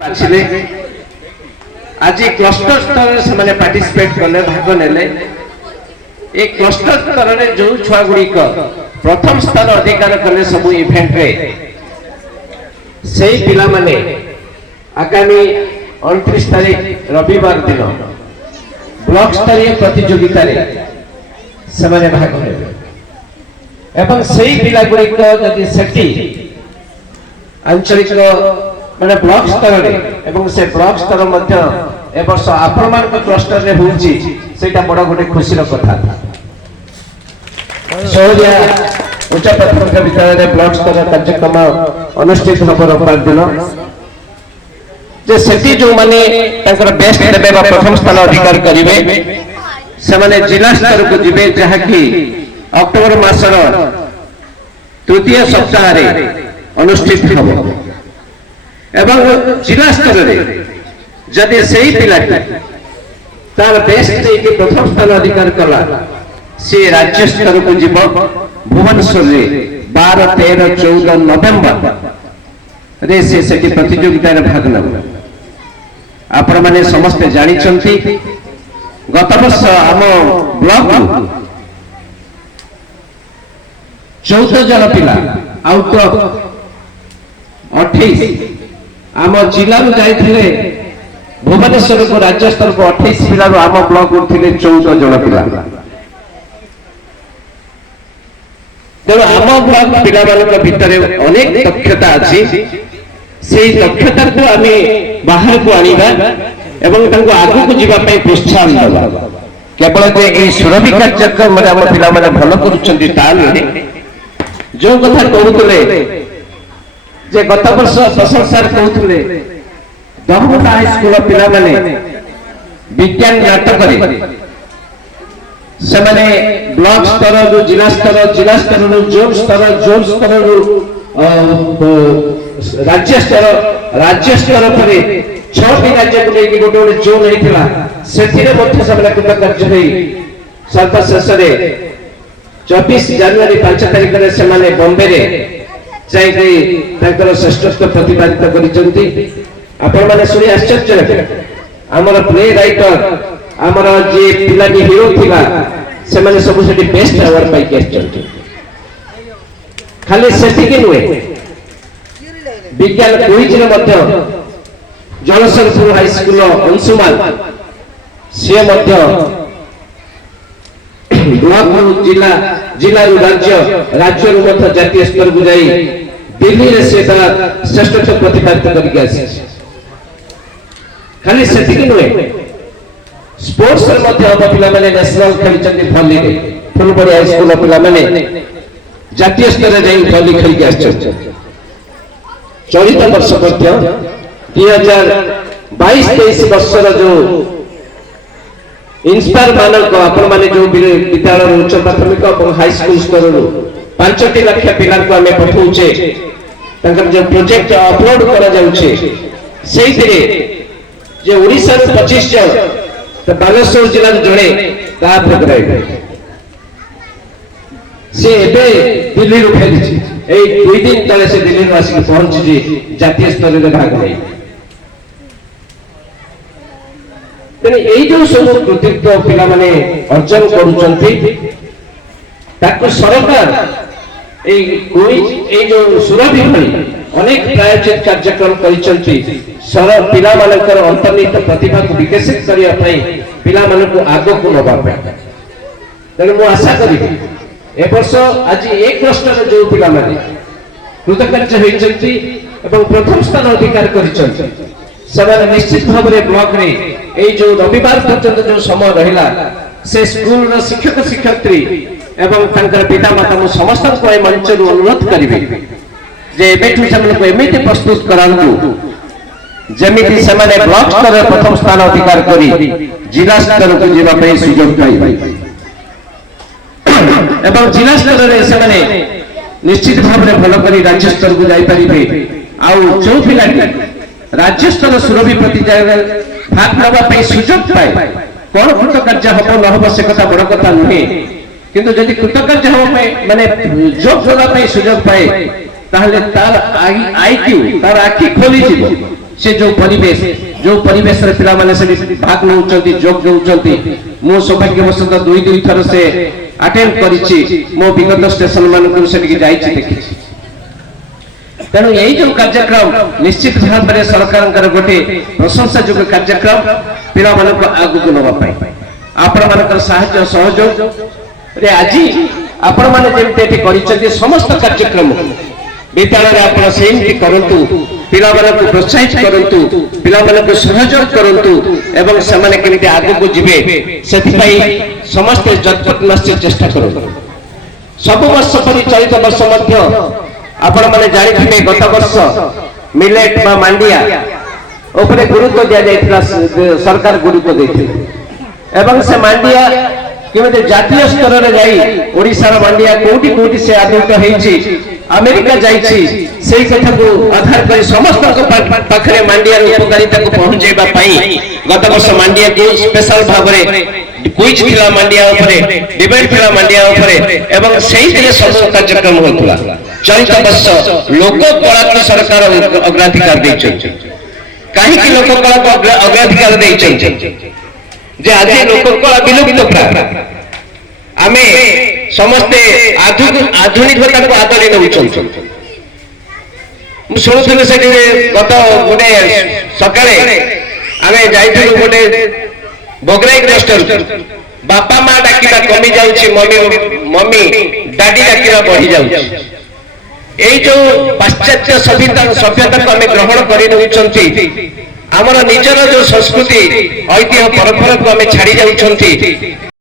बाछिले आज क्लस्टर स्तर से पार्टिसिपेट कले भाग नेले एक क्लस्टर स्तर में जो छुआ गुड़िक प्रथम स्थान अधिकार कले सब इवेंट रे सेही पिला माने आगामी 29 तारीख रविवार दिन ब्लॉक स्तरीय प्रतियोगिता रे से भाग नेबे एवं सेही पिला गुड़िक जदि सेठी आंचलिक माने ब्लॉक स्तर रे एवं से ब्लॉक स्तर मध्य ए वर्ष आप्रमाण क्लस्टर रे होउची सेटा बड़ गोटे खुशी रो कथा सोरिया उच्च प्राथमिक विद्यालय रे ब्लॉक स्तर कार्यक्रम अनुष्ठित हबो रविवार दिन जे सेठी जो माने तांकर बेस्ट देबे बा प्रथम स्थान अधिकार करिवे से माने जिला स्तर को जिवे जहा कि अक्टोबर मासर तृतीय सप्ताह रे अनुष्ठित हबो एवं जिला स्तर रे जदि सेही पिलाटी तार बेस्ट के प्रथम स्थान अधिकार कला से राज्य स्तर को जीव भुवनेश्वर रे 12, 13, 14 नवेम्बर रे से प्रतियोगिता रे भाग नेब आपण माने समस्त जानि छंती गत वर्ष आम ब्लॉक 14 जन पिला आउट ऑफ 28 आम जिला जाइथिले भुवनेश्वर को राज्य स्तर को 28 पिला आम ब्लॉक उठिले 14 जन पिला तेणु आम ब्लॉक पिला मानक भितर अनेक दक्षता अच्छी से दक्षता को आम बाहर को आनिबा एवं तांको आगु को जीवा पई प्रोत्साहन देबा केवल जे सुरभि कार्यक्रम आम पिला माने भलो करूछंती ता नहीं जो कथा कहउतले जे गत वर्ष प्रशंसार कहते दमकटा हाईस्कूल पिला माने विज्ञान नाटक से माने ब्लॉक स्तर रू जिला स्तर रू जोन स्तर रू राज्य स्तर पर 6टी राज्य को लेकिन गोटे गोटे जोन होता से कृतकार्य हो सर्वशेष 24 जनवरी 5 तारिख में से बॉम्बे रे श्रेष्ठत्व प्रतिपादित करिसंती आपण माने सुनी आश्चर्य हेबे हमर प्ले राइटर हमर जे पिला के हीरो थिला से माने सब सेठी बेस्ट अवार्ड पाई के आछंती खाली सेठी के नुए विज्ञान क्विज रे मध्य जलसरपुर हाई स्कूल अंशुमान से मध्य ब्लॉक जिला राज्य जातीय स्तर को जाई दिल्ली रे से श्रेष्ठत्व प्रतिपादित करके आसी खाली सेटिक नुए स्पोर्ट्स रे मध्य अब पिला माने नेशनल खेली चंदी भली रे फुलबड़ी हाई स्कूल पिला माने जातीय स्तर रे जाई भली खेल के आछन चलित वर्ष मध्य 2022-23 वर्षर जो इंस्पायर मानक आपण माने जो विद्यालय उच्च प्राथमिक और हाई स्कूल स्तर रो 5 लाख पिला को हमें पठौचे तंकर जो प्रोजेक्ट अपलोड करा जाउचे सेहितरे जे ओडिसा रो 25 जन त बालेश्वर जिल्ला जणे ता प्रोग्राम से एबे दिल्ली रो फेरिछि ए 2 दिन तले से दिल्ली रो आसी पहुंची जातीय स्तर रे भाग नै तेने एई जो सब कृतित्व पिला माने अर्जन करूचंती ताको सरकार एई क्विज एई जो सुरभि भली अनेक प्रायोजित कार्यक्रम करिसंती सर पिला मानकर अंतर्निहित प्रतिभा को विकसित करिया पई पिला मानको आगो को नबा पई तेने मु आशा करी ए वर्ष आज एक क्लस्टर जो पिला माने कृतकार्य होइचंती एवं प्रथम स्थान अधिकार करिसंती सवाल निश्चित भाव में ब्लॉक रे ए जो रविवार पर्यंत जो समय रहिला से स्कूल रो शिक्षक शिक्षयित्री एवं तांकर पिता माता मु समस्त को ए मंच रो अनुरोध करिवे जे एबेठु से को एमिति प्रस्तुत करांतु जेमिति से माने ब्लॉक स्तर रे प्रथम स्थान अधिकार करी जिला स्तर को जीवा पे सुयोग पाइबे एवं जिला स्तर रे से माने निश्चित भाव में भलो करी राज्य स्तर को जाई परिबे आउ जो पिलाटी राज्य स्तर सुरभि प्रतियोगिता भाग नबा पे सुयोग पाए कोन कृतकार्य हबो न हबो से कथा बड़ कथा नुहे किंतु यदि कृतकार्य हबो पे माने जोग नबा पे सुयोग पाए ताहले तार आईक्यू तार आखि खोली जीवो से जो परिवेश रे पिला माने से भाग नउचंती जोग नउचंती मो सौभाग्यवशत दुई थर से अटेंड करिछि मो विगत स्टेशन मान से जाइछि देखिछि तेणु यही जो कार्यक्रम निश्चित भाव में सरकार गोटे प्रशंसा जोग कार्यक्रम पिला मानक आगु नवा आपण मानकर साहाय्य सहयोग रे आज आपण माने जेमते करिसेंती समस्त कार्यक्रम विद्यालय आपण सेमती करंतु पिला मानक प्रोत्साहित करंतु पिला मानक सहयोग करंतु एवं समान केमिति आगु को जिवे सेति पई समस्त जतपट चेष्टा करंतु सब वर्ष परि चलित वर्ष मध्य आपण माने जानिथिबे गत वर्ष मिलेट बा मांडिया ऊपर गुरुत्व दिया जायतिला सरकार गुरुत्व दैथिले एवं से मांडिया केमिति जातीय स्तर रे जाई ओडिसा रो मांडिया कोटी से आदृत हेछि अमेरिका जाइछि सेही कथा को आधार कर समस्त पाखरे मांडिया रो उपकारिता को पहुंचेबा पई गत वर्ष मांडिया को स्पेशल भाव रे क्विज थिला मांडिया ऊपर डिबेट थिला मांडिया ऊपर एवं सेही दिने सब कार्यक्रम होतला चलित वर्ष लोक कला को सरकार अग्राधिकार दैछन काहे कि लोक कला को अग्राधिकार दैछन जे आज लोक कला विलुप्त प्राय आमे समस्ते आधुनिकता को आदरी नउछन मु सुनुथले सेठी गत गोटे सकाळे आमे जाइथिलु गोटे बगराई रेस्टोरेंट बापा मां डाकिबा कमी जाउछि मम्मी डाडी डाकिबा बढ़ी जाउछि एई जो पाश्चात्य सभ्यता को आमे ग्रहण करि नउछंती आमर निजर जो संस्कृति ऐतिह्य परंपरा को आमे छाड़ी जाउछंती